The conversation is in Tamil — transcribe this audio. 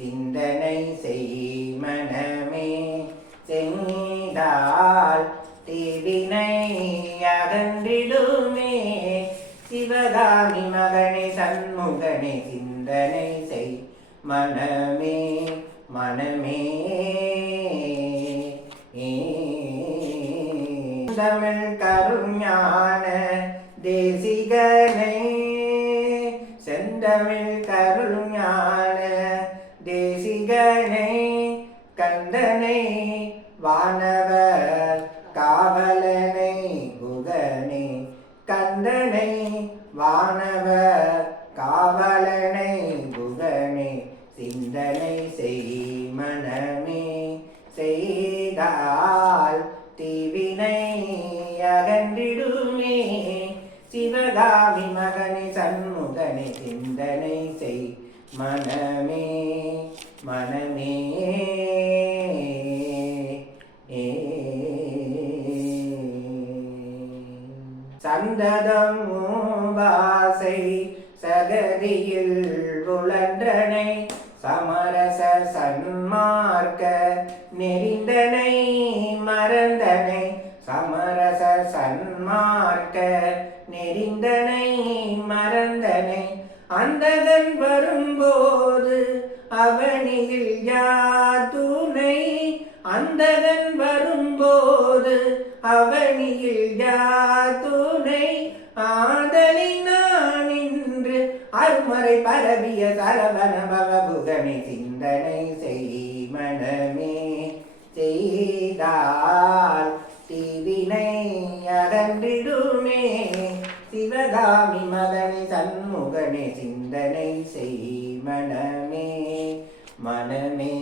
சிந்தனை செய் மனமே செய்தால் தீவினை அகன்றிடுமே. சிவகாமி மகனே சண்முகனே சிந்தனை செய் மனமே மனமே. தமிழ் கருஞான தேசிகனை செந்தமிழ் கருஞான தேசிகனை கந்தனை வானவர் காவலனை குகனை கந்தனை வானவர் காவலனை குகனை சிந்தனை செய் மனமே செய்தால் தீவினை அகன்றிடுமே. சிவகாமி மகனே சண்முகனே சிந்தனை செய் மனமே மனமே. சந்ததம் மூவாசை சகதியில் உழன்றனை சமரச சன்மார்க்க நெறிந்தனை மறந்தனை சமரச சன்மார்க்க நெறிந்தனை மறந்தனை. அந்தகன் வரும்போது அவனில் யாதுணை அந்தகன் வரும்போது அவனில் யாதுணை. ஆதலினான் இன்று அருமறை பரவிய சரவண பவபுகனை சிந்தனை செய் மனமே செய்தால் தீவினை அகன்றிடுமே. சிவகாமி மகனே சண்முகனே சிந்தனை செய் மனமே மனமே.